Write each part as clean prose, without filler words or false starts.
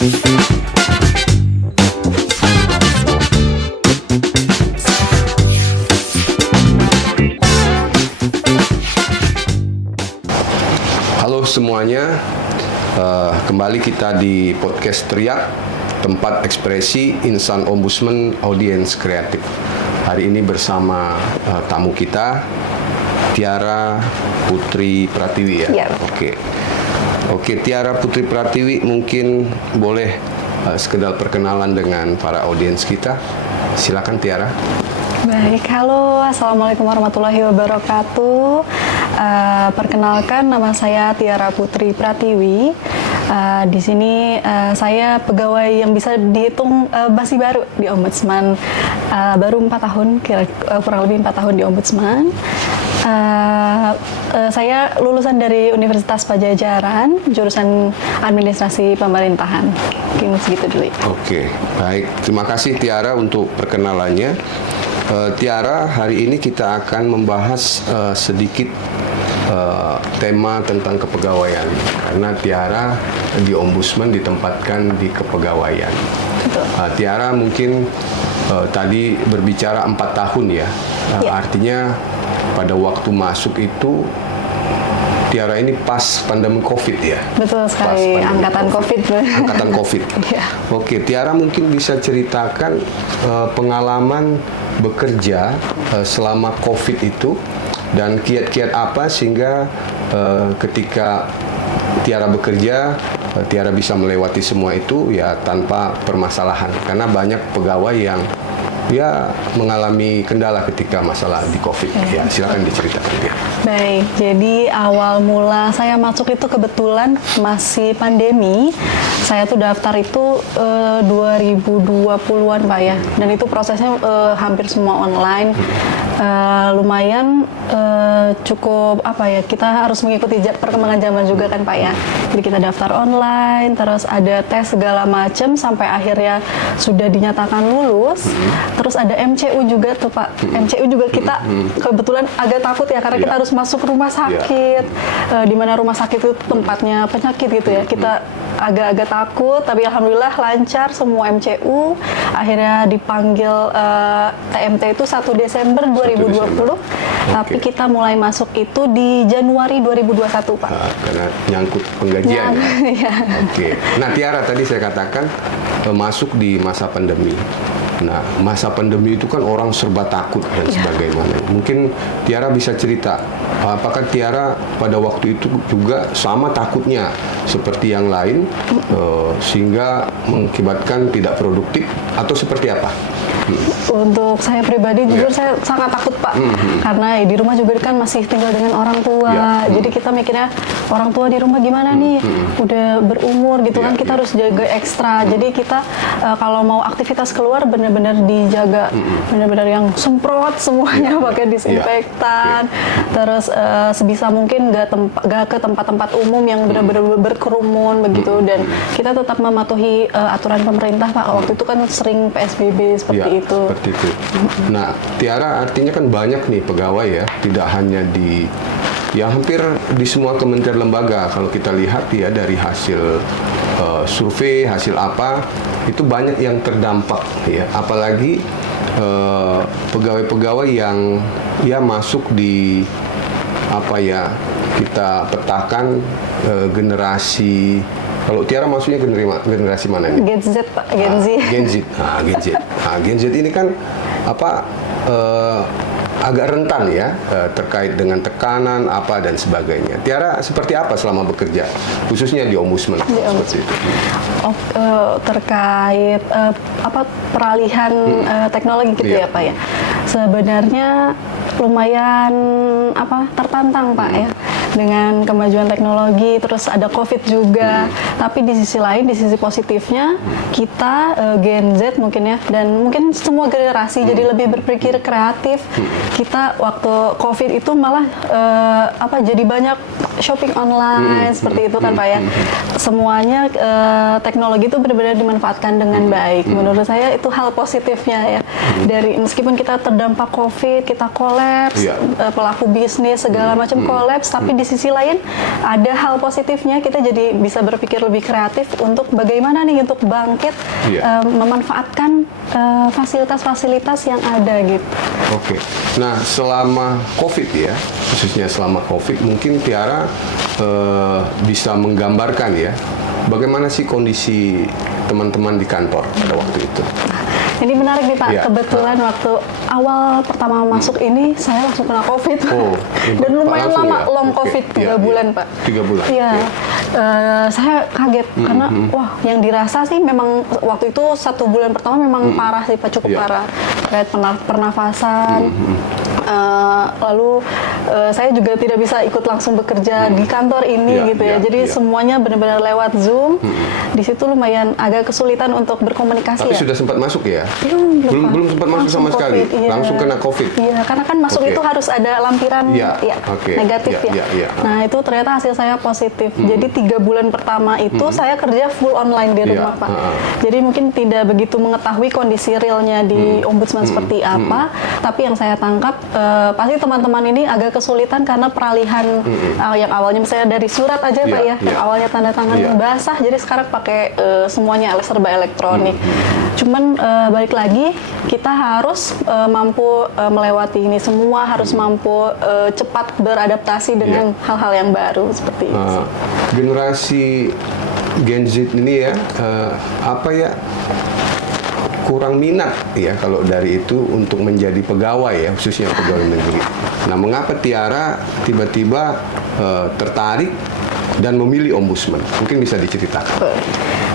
Halo semuanya, kembali kita di podcast Teriak, tempat ekspresi insan ombudsman audiens kreatif. Hari ini bersama tamu kita, Tiara Putri Pratiwi ya? Ya. Oke, Tiara Putri Pratiwi, mungkin boleh sekedar perkenalan dengan para audiens kita. Silakan Tiara. Baik, halo, assalamualaikum warahmatullahi wabarakatuh. Perkenalkan, nama saya Tiara Putri Pratiwi. Di sini saya pegawai yang bisa dihitung masih baru di Ombudsman, baru 4 tahun, kurang lebih 4 tahun di Ombudsman. Saya lulusan dari Universitas Pajajaran, jurusan Administrasi Pemerintahan. Mungkin segitu dulu. Oke, baik. Terima kasih Tiara untuk perkenalannya. Tiara, hari ini kita akan membahas sedikit tema tentang kepegawaian, karena Tiara di Ombudsman ditempatkan di kepegawaian. Tiara mungkin tadi berbicara 4 tahun ya, artinya pada waktu masuk itu Tiara ini pas pandemi COVID ya? Betul sekali, angkatan COVID. Angkatan COVID. Ya. Oke, Tiara mungkin bisa ceritakan pengalaman bekerja selama COVID itu, dan kiat-kiat apa sehingga ketika Tiara bekerja, Tiara bisa melewati semua itu ya tanpa permasalahan. Karena banyak pegawai yang ya mengalami kendala ketika masalah di COVID. Ya, silakan diceritakan ya. Baik, jadi awal mula saya masuk itu kebetulan masih pandemi. Saya tuh daftar itu 2020-an Pak ya, dan itu prosesnya hampir semua online. Lumayan cukup kita harus mengikuti perkembangan zaman juga kan Pak ya. Jadi kita daftar online, terus ada tes segala macam sampai akhirnya sudah dinyatakan lulus. Terus ada MCU juga tuh Pak. MCU juga kita kebetulan agak takut ya, karena kita harus masuk rumah sakit, di mana rumah sakit itu tempatnya penyakit gitu ya. Kita agak-agak takut, tapi alhamdulillah lancar semua MCU. Akhirnya dipanggil TMT itu 1 Desember 2020, tapi kita mulai masuk itu di Januari 2021 Pak. Karena nyangkut penggajian ya. Oke. Nah Tiara, tadi saya katakan masuk di masa pandemi. Nah, masa pandemi itu kan orang serba takut dan sebagaimana. Mungkin Tiara bisa cerita, apakah Tiara pada waktu itu juga sama takutnya seperti yang lain, sehingga mengakibatkan tidak produktif, atau seperti apa? Untuk saya pribadi jujur saya sangat takut Pak, karena di rumah juga kan masih tinggal dengan orang tua. Jadi kita mikirnya orang tua di rumah gimana nih, udah berumur gitu kan, kita harus jaga ekstra. Jadi kita kalau mau aktivitas keluar benar-benar dijaga, benar-benar yang semprot semuanya pakai disinfektan. Terus sebisa mungkin nggak ke tempat-tempat umum yang benar-benar berkerumun begitu, dan kita tetap mematuhi aturan pemerintah Pak. Waktu itu kan sering PSBB seperti itu. Seperti itu. Nah, Tiara, artinya kan banyak nih pegawai ya, tidak hanya di hampir di semua kementerian lembaga. Kalau kita lihat ya dari hasil survei, hasil apa, itu banyak yang terdampak ya. Apalagi pegawai-pegawai yang ya masuk di kita petakan generasi. Kalau Tiara maksudnya generasi mana nih? Gen Z Pak, Gen Z. Gen Z. Gen Z ini kan agak rentan ya, terkait dengan tekanan dan sebagainya. Tiara seperti apa selama bekerja, khususnya di Ombudsman? Seperti itu. Terkait peralihan teknologi gitu ya Pak ya. Sebenarnya lumayan tertantang Pak ya, dengan kemajuan teknologi, terus ada COVID juga. Tapi di sisi lain, di sisi positifnya, kita Gen Z mungkin ya, dan mungkin semua generasi jadi lebih berpikir kreatif. Kita waktu COVID itu malah jadi banyak shopping online seperti itu kan Pak ya. Semuanya teknologi itu benar-benar dimanfaatkan dengan baik. Menurut saya itu hal positifnya ya. Dari meskipun kita terdampak COVID, kita kolaps, pelaku bisnis segala macam kolaps, tapi di sisi lain ada hal positifnya, kita jadi bisa berpikir lebih kreatif untuk bagaimana nih untuk bangkit memanfaatkan fasilitas-fasilitas yang ada gitu. Oke. Nah, selama COVID ya, khususnya selama COVID, mungkin Tiara bisa menggambarkan ya, bagaimana sih kondisi teman-teman di kantor pada waktu itu? Ini menarik nih Pak, kebetulan waktu awal pertama masuk ini saya langsung kena COVID. Dan lumayan lama, long COVID 3 bulan Pak. 3 bulan? Iya. Saya kaget karena wah yang dirasa sih memang waktu itu 1 bulan pertama memang parah sih Pak, cukup parah. Terkait pernafasan. Lalu saya juga tidak bisa ikut langsung bekerja di kantor ini gitu ya. Jadi semuanya benar-benar lewat Zoom. Di situ lumayan agak kesulitan untuk berkomunikasi. Tapi sudah sempat masuk ya? Belum sempat masuk sama sekali. Langsung kena COVID. Iya, karena kan masuk itu harus ada lampiran negatif ya. Nah, itu ternyata hasil saya positif. Jadi 3 bulan pertama itu saya kerja full online di rumah, Pak. Jadi mungkin tidak begitu mengetahui kondisi realnya di ombudsman seperti apa, tapi yang saya tangkap pasti teman-teman ini agak kesulitan karena peralihan yang awalnya misalnya dari surat aja Pak ya, yang awalnya tanda tangan basah, jadi sekarang pakai semuanya serba elektronik. Cuman balik lagi kita harus mampu melewati ini semua, harus mampu cepat beradaptasi dengan hal-hal yang baru seperti ini. Generasi Gen Z ini ya, kurang minat ya kalau dari itu untuk menjadi pegawai ya, khususnya pegawai negeri. Nah, mengapa Tiara tiba-tiba tertarik dan memilih ombudsman? Mungkin bisa diceritakan.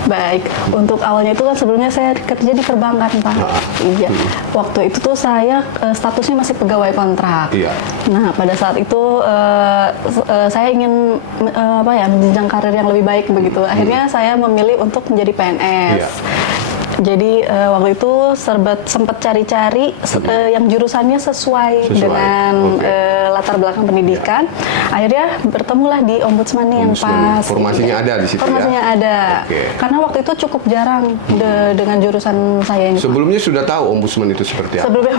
Baik, untuk awalnya itu kan sebelumnya saya kerja di perbankan Pak. Iya. Waktu itu tuh saya statusnya masih pegawai kontrak. Nah, pada saat itu saya ingin menjenjang karir yang lebih baik begitu. Akhirnya saya memilih untuk menjadi PNS. Jadi waktu itu sempat cari-cari yang jurusannya sesuai dengan latar belakang pendidikan. Akhirnya bertemulah di ombudsman yang pas. Formasinya ada di situ Formasinya ada. Karena waktu itu cukup jarang dengan jurusan saya ini. Sebelumnya sudah tahu ombudsman itu seperti apa? Sebelumnya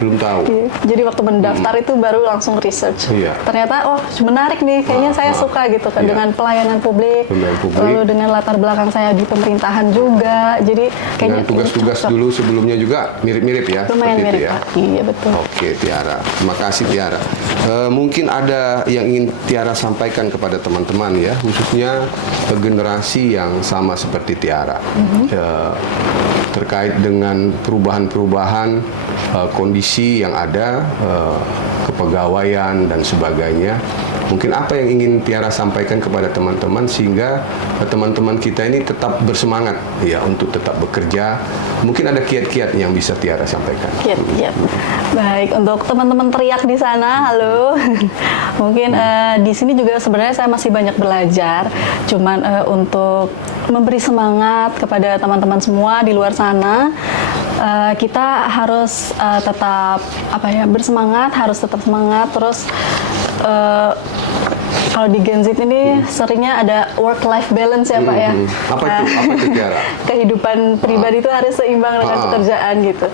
belum tahu. Jadi waktu mendaftar itu baru langsung research. Ternyata menarik nih, kayaknya saya suka gitu kan dengan pelayanan publik. Lalu dengan latar belakang saya di pemerintahan juga. Jadi dengan tugas-tugas dulu sebelumnya juga mirip-mirip ya? Lumayan mirip, ya? Pak. Iya, betul. Oke, Tiara. Terima kasih, Tiara. Mungkin ada yang ingin Tiara sampaikan kepada teman-teman ya, khususnya generasi yang sama seperti Tiara. Terkait dengan perubahan-perubahan kondisi yang ada, kepegawaian dan sebagainya. Mungkin apa yang ingin Tiara sampaikan kepada teman-teman sehingga teman-teman kita ini tetap bersemangat ya untuk tetap bekerja. Mungkin ada kiat-kiat yang bisa Tiara sampaikan. Kiat-kiat. Baik, untuk teman-teman teriak di sana, halo. Mungkin di sini juga sebenarnya saya masih banyak belajar. Cuman untuk memberi semangat kepada teman-teman semua di luar sana. Kita harus tetap bersemangat, harus tetap semangat. Terus kalau di Gen Z ini seringnya ada work-life balance ya Pak ya. Apa itu Tiara? Kehidupan pribadi itu harus seimbang dengan pekerjaan gitu.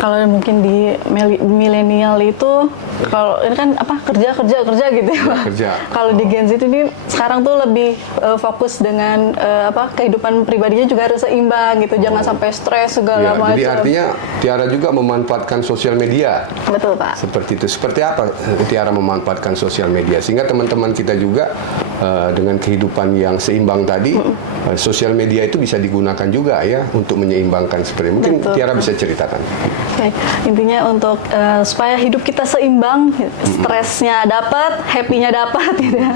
Kalau mungkin di milenial itu, kalau ini kan kerja gitu ya Pak. Kalau di Gen Z ini sekarang tuh lebih fokus dengan kehidupan pribadinya juga harus seimbang gitu. Jangan sampai stres segala macam. Jadi artinya Tiara juga memanfaatkan sosial media. Betul Pak. Seperti itu. Seperti apa Tiara memanfaatkan sosial media sehingga teman-teman kita juga dengan kehidupan yang seimbang tadi, sosial media itu bisa digunakan juga ya untuk menyeimbangkan seperti itu. Mungkin Tiara bisa ceritakan. Baik, intinya untuk supaya hidup kita seimbang, stresnya dapat, happy-nya dapat gitu ya.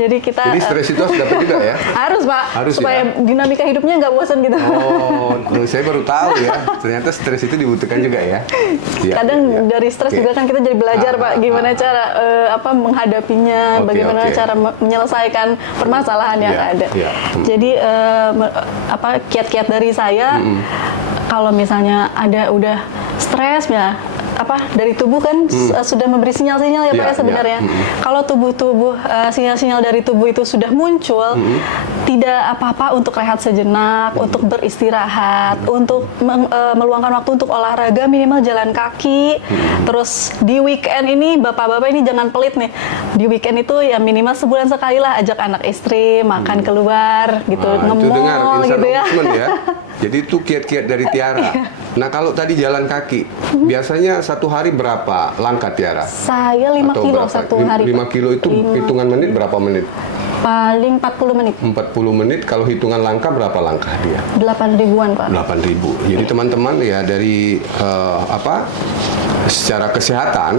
Jadi stres itu harus dapat juga ya? Harus Pak, supaya dinamika hidupnya nggak bosan gitu. Saya baru tahu ya, ternyata stres itu dibutuhkan juga ya. Kadang dari stres juga kan kita jadi belajar Pak, gimana cara menghadapinya, bagaimana cara menyelesaikan permasalahan yang ada. Jadi kiat-kiat dari saya, kalau misalnya udah stres ya, dari tubuh kan sudah memberi sinyal-sinyal ya Pak Ya, ya sebenarnya. ya. Kalau sinyal-sinyal dari tubuh itu sudah muncul, tidak apa-apa untuk rehat sejenak, untuk beristirahat, untuk meluangkan waktu untuk olahraga minimal jalan kaki. Terus di weekend ini bapak-bapak ini jangan pelit nih. Di weekend itu ya minimal sebulan sekali lah ajak anak istri makan keluar gitu, Nah, itu dengar nge-mall insan gitu ya. ombudsman ya. Jadi itu kiat-kiat dari Tiara. Nah kalau tadi jalan kaki, biasanya satu hari berapa langkah Tiara? Saya 5 Atau kilo berapa? satu hari. 5 kilo itu hitungan menit berapa menit? Paling 40 menit. 40 menit, kalau hitungan langkah berapa langkah dia? 8 ribuan Pak. 8.000. Jadi teman-teman ya dari secara kesehatan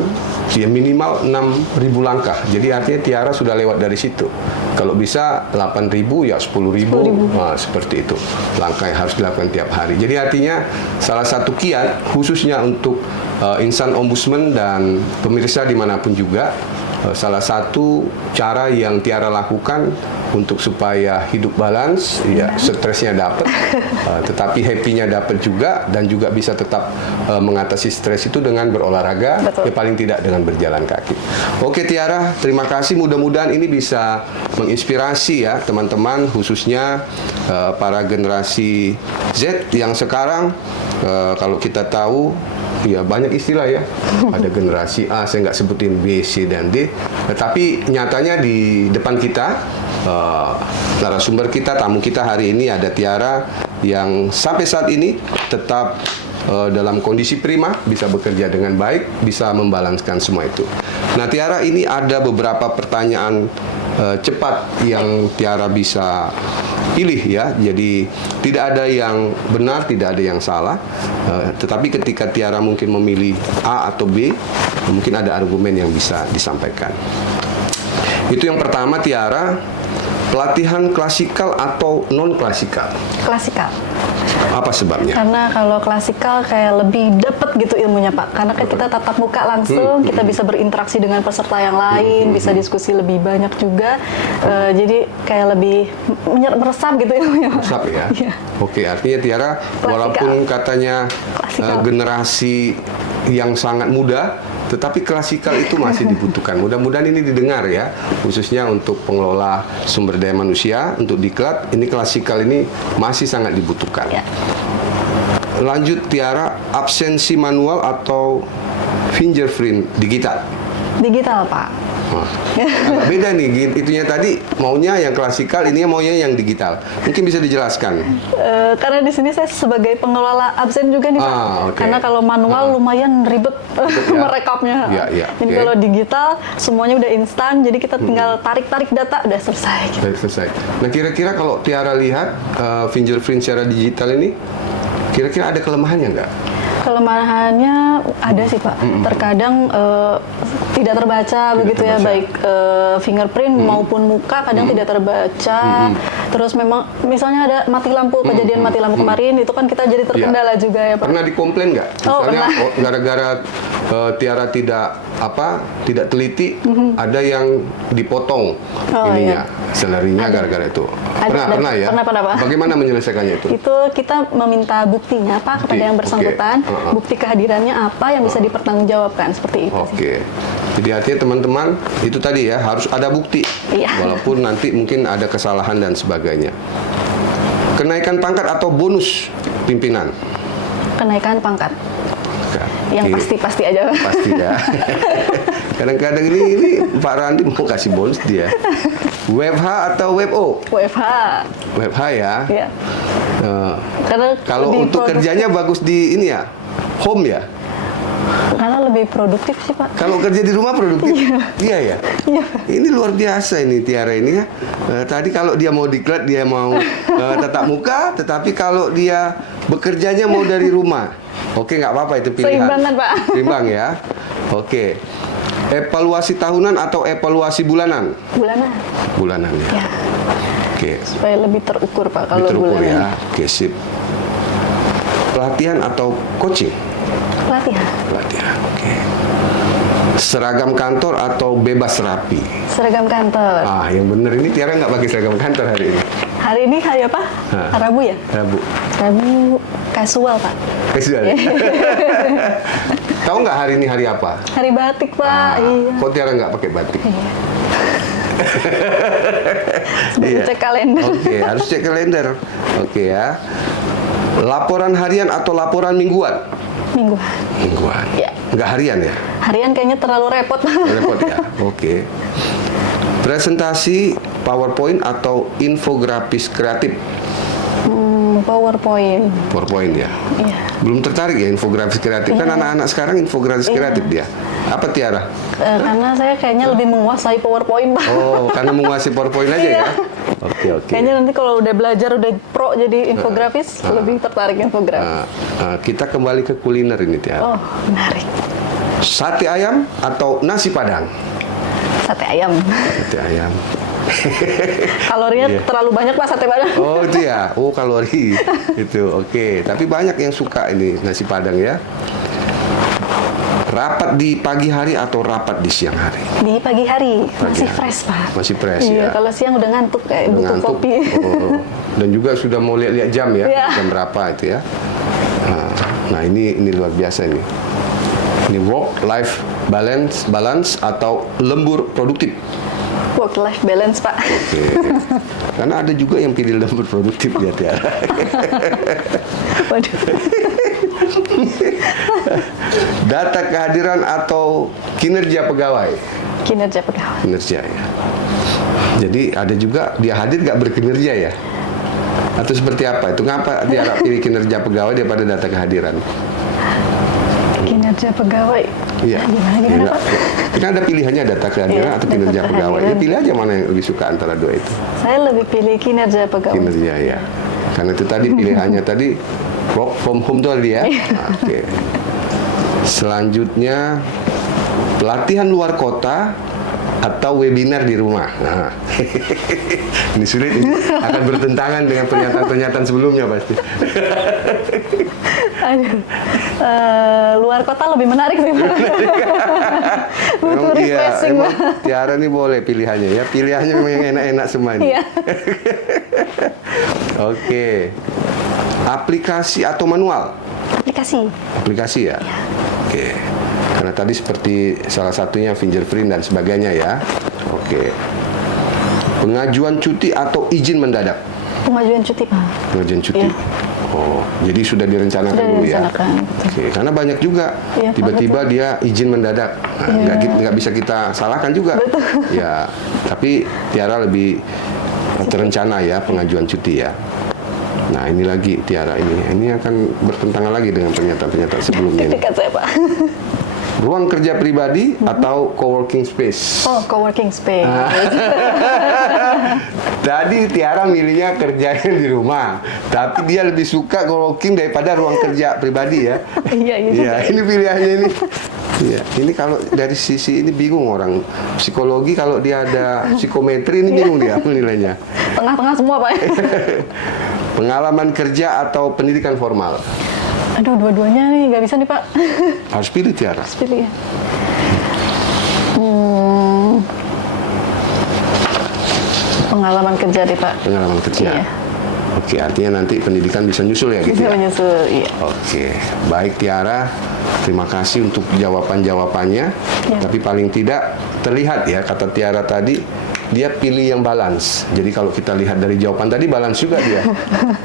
ya minimal 6.000 langkah. Jadi artinya Tiara sudah lewat dari situ. Kalau bisa 8.000 ya 10.000. Nah, seperti itu. Langkah yang harus dilakukan tiap hari. Jadi artinya salah satu kiat khususnya untuk insan ombudsman dan pemirsa dimanapun juga, salah satu cara yang Tiara lakukan untuk supaya hidup balance, ya stresnya dapat, tetapi happy-nya dapat juga, dan juga bisa tetap mengatasi stres itu dengan berolahraga, ya paling tidak dengan berjalan kaki. Oke Tiara, terima kasih. Mudah-mudahan ini bisa menginspirasi ya teman-teman, khususnya para generasi Z yang sekarang kalau kita tahu ya banyak istilah ya, ada generasi A, saya nggak sebutin B, C, dan D, tetapi nyatanya di depan kita narasumber kita, tamu kita hari ini ada Tiara yang sampai saat ini tetap dalam kondisi prima, bisa bekerja dengan baik, bisa membalanskan semua itu. Nah Tiara, ini ada beberapa pertanyaan cepat yang Tiara bisa pilih ya, jadi tidak ada yang benar, tidak ada yang salah, tetapi ketika Tiara mungkin memilih A atau B, mungkin ada argumen yang bisa disampaikan. Itu yang pertama Tiara, pelatihan klasikal atau non klasikal? Klasikal. Apa sebabnya? Karena kalau klasikal kayak lebih dapet gitu ilmunya Pak. Karena kan kita tatap muka langsung, kita bisa berinteraksi dengan peserta yang lain, bisa diskusi lebih banyak juga. Jadi kayak lebih meresap gitu ilmunya Pak. Meresap ya? Iya. Oke, artinya Tiara, walaupun katanya generasi yang sangat muda, tetapi klasikal itu masih dibutuhkan. Mudah-mudahan ini didengar ya, khususnya untuk pengelola sumber daya manusia, untuk diklat, ini klasikal ini masih sangat dibutuhkan. Ya. Lanjut Tiara, absensi manual atau fingerprint digital? Digital Pak. Wah, agak beda nih, itunya tadi maunya yang klasikal, ini maunya yang digital. Mungkin bisa dijelaskan. Karena di sini saya sebagai pengelola absen juga nih Pak. Okay. Karena kalau manual lumayan ribet merekapnya. Jadi kalau digital semuanya udah instan, jadi kita tinggal tarik-tarik data udah selesai. Gitu. Selesai. Nah kira-kira kalau Tiara lihat fingerprint secara digital ini, kira-kira ada kelemahannya nggak? Kelemahannya ada sih Pak. Terkadang tidak terbaca begitu ya, baik fingerprint maupun muka kadang tidak terbaca. Terus memang misalnya ada mati lampu, kejadian mati lampu kemarin itu kan kita jadi terkendala juga ya Pak. Pernah dikomplain nggak? Misalnya gara-gara Tiara tidak teliti, ada yang dipotong ininya, selerinya gara-gara itu. Pernah ya? Pernah Pak. Bagaimana menyelesaikannya itu? Itu kita meminta buktinya Pak kepada yang bersangkutan, bukti kehadirannya apa yang bisa dipertanggungjawabkan, seperti itu. Oke. Jadi artinya teman-teman itu tadi ya, harus ada bukti. Iya. Walaupun nanti mungkin ada kesalahan dan sebagainya. Kenaikan pangkat atau bonus pimpinan? Kenaikan pangkat. Yang pasti-pasti aja. Pasti ya. Kadang-kadang ini Pak Randi mau kasih bonus dia. WFH atau WFO? WFH. WFH ya. Iya. Karena kalau untuk kerjanya bagus di ini ya, home ya. Karena lebih produktif sih Pak. Kalau kerja di rumah produktif? Iya ya? Iya. Ini luar biasa ini Tiara ini ya. Tadi kalau dia mau diklat, dia mau tatap muka, tetapi kalau dia bekerjanya mau dari rumah. Oke, nggak apa-apa itu pilihan. Seimbang kan Pak? Seimbang ya. Oke. Evaluasi tahunan atau evaluasi bulanan? Bulanan. Bulanan ya. Ya. Oke. Supaya lebih terukur Pak kalau Terukur bulanan. ya. Oke, sip. Pelatihan atau coaching? Pelatihan. Pelatihan, oke. Seragam kantor atau bebas rapi? Seragam kantor. Ah, yang bener ini Tiara nggak pakai seragam kantor hari ini. Hari ini hari apa? Rabu ya? Rabu. Rabu kasual Pak. Sudah. Tahu nggak hari ini hari apa? Hari batik, Pak. Iya. Kok Tiara nggak pakai batik? Iya. Sebelum cek kalender. Oke, harus cek kalender. Oke ya. Laporan harian atau laporan mingguan? Minggu. Mingguan. Iya. Nggak harian ya? Harian kayaknya terlalu repot. Repot ya. Oke. Presentasi PowerPoint atau infografis kreatif? PowerPoint. PowerPoint ya. Iya. Belum tertarik ya infografis kreatif? Kan Iya. anak-anak sekarang infografis kreatif dia. Apa Tiara? Karena saya kayaknya lebih menguasai PowerPoint, Pak. Oh, karena menguasai PowerPoint aja Iya. ya? Oke. Kayaknya nanti kalau udah belajar, udah pro jadi infografis, lebih tertarik infografis. Kita kembali ke kuliner ini Tiara. Oh, menarik. Sate ayam atau nasi padang? Sate ayam. Sate ayam. Kalorinya Iya. terlalu banyak, Pak, sate padang. Oh itu ya, oh kalori itu. Oke. Tapi banyak yang suka ini nasi padang ya. Rapat di pagi hari atau rapat di siang hari? Di pagi hari, masih hari. fresh, Pak. Masih fresh Iya, ya. kalau siang udah ngantuk, kayak butuh Ngantuk. kopi. Oh. Dan juga sudah mau lihat-lihat jam ya, Iya. jam berapa itu ya. Nah ini luar biasa ini. Ini work life balance atau lembur produktif. Work life balance, Pak. Oke. Karena ada juga yang pilih lembur produktif ya Tiara. Waduh. Data kehadiran atau kinerja pegawai? Kinerja pegawai. Kinerja ya. Jadi ada juga dia hadir nggak berkinerja ya? Atau seperti apa? Itu ngapa dia pilih kinerja pegawai daripada data kehadiran? Kinerja pegawai. Iya. Gimana, Pak? Kan ada pilihannya data kehadiran Iya, atau kinerja data pegawai. kehadiran. Ya, pilih aja mana yang lebih suka antara dua itu. Saya lebih pilih kinerja pegawai. Kinerja ya. Karena itu tadi pilihannya tadi work from home tuh dia. Oke. Selanjutnya pelatihan luar kota atau webinar di rumah. Nah. Ini sulit ini. Akan bertentangan dengan pernyataan-pernyataan sebelumnya pasti. Aduh. Luar kota lebih menarik sih, Pak. Butuh refreshing, emang Pak. Tiara nih boleh pilihannya ya. Pilihannya memang yang enak-enak semua ini. Iya. Oke. Aplikasi atau manual? Aplikasi. Aplikasi ya? Oke. Karena tadi seperti salah satunya fingerprint dan sebagainya ya. Oke. Pengajuan cuti atau izin mendadak? Pengajuan cuti, Pak. Pengajuan cuti. Iya. Oh, jadi sudah direncanakan Sudah dulu ya? direncanakan, betul. Oke, karena banyak juga Iya, Pak, tiba-tiba dia izin mendadak. Nah, Iya. nggak bisa kita salahkan juga. Betul. Ya, tapi Tiara lebih terencana ya pengajuan cuti ya. Nah, ini lagi Tiara ini akan bertentangan lagi dengan pernyataan-pernyataan sebelumnya. Ini. Dekat saya, Pak. Ruang kerja pribadi atau coworking space? Oh, coworking space. Tadi Tiara milihnya kerjanya di rumah, tapi dia lebih suka coworking daripada ruang kerja pribadi ya. Iya, iya. Iya, ini pilihannya ini. Iya, ini kalau dari sisi ini bingung orang psikologi kalau dia ada psikometri ini bingung dia nilainya. Tengah-tengah semua, Pak. Pengalaman kerja atau pendidikan formal? Aduh, dua-duanya nih nggak bisa nih, Pak. Harus pilih Tiara. Pilih ya. Pengalaman kerja deh, Pak. Pengalaman kerja. Iya. Oke, artinya nanti pendidikan bisa nyusul ya gitu Bisa ya. menyusul, iya. Oke, baik Tiara. Terima kasih untuk jawaban-jawabannya. Ya. Tapi paling tidak terlihat ya kata Tiara tadi dia pilih yang balance. Jadi kalau kita lihat dari jawaban tadi balance juga dia.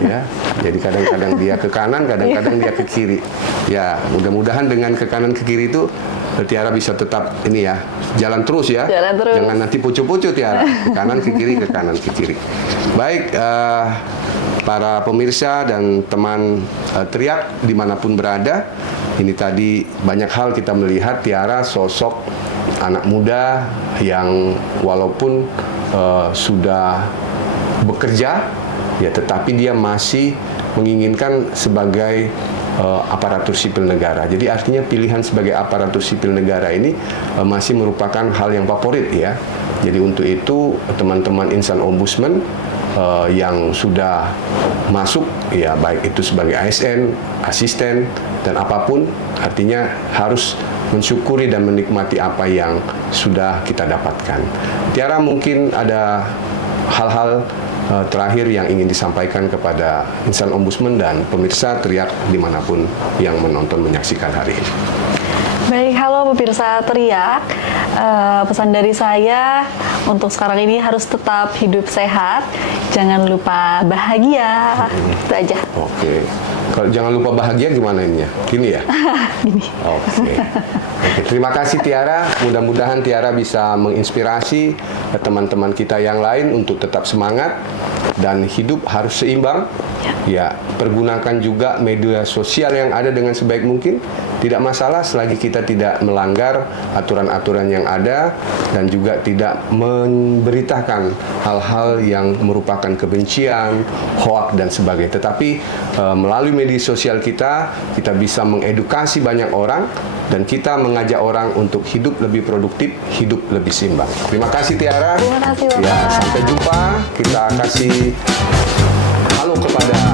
Ya. Jadi kadang-kadang dia ke kanan, kadang-kadang dia ke kiri. Ya, mudah-mudahan dengan ke kanan ke kiri itu Tiara bisa tetap ini ya, jalan terus ya. Jalan terus. Jangan nanti pucu-pucu Tiara. Ke kanan ke kiri, ke kanan ke kiri. Baik, para pemirsa dan teman Teriak dimanapun berada, ini tadi banyak hal kita melihat Tiara sosok anak muda yang walaupun sudah bekerja, ya tetapi dia masih menginginkan sebagai aparatur sipil negara. Jadi artinya pilihan sebagai aparatur sipil negara ini masih merupakan hal yang favorit ya. Jadi untuk itu teman-teman insan ombudsman yang sudah masuk ya baik itu sebagai ASN, asisten dan apapun artinya harus mensyukuri dan menikmati apa yang sudah kita dapatkan. Tiara mungkin ada hal-hal terakhir yang ingin disampaikan kepada insan ombudsman dan pemirsa Teriak dimanapun yang menonton menyaksikan hari ini. Baik, halo pemirsa Teriak. Pesan dari saya untuk sekarang ini harus tetap hidup sehat, jangan lupa bahagia. Itu aja. Oke. Kalau jangan lupa bahagia gimana ininya? Gini ya? Gini. Oke. Oke, terima kasih Tiara. Mudah-mudahan Tiara bisa menginspirasi teman-teman kita yang lain untuk tetap semangat dan hidup harus seimbang. Ya, pergunakan juga media sosial yang ada dengan sebaik mungkin. Tidak masalah selagi kita tidak melanggar aturan-aturan yang ada dan juga tidak memberitakan hal-hal yang merupakan kebencian, hoak dan sebagainya. Tetapi melalui media sosial kita bisa mengedukasi banyak orang dan kita mengajak orang untuk hidup lebih produktif, hidup lebih seimbang. Terima kasih Tiara. Terima kasih Bapak. Ya, sampai jumpa. Kita kasih halo kepada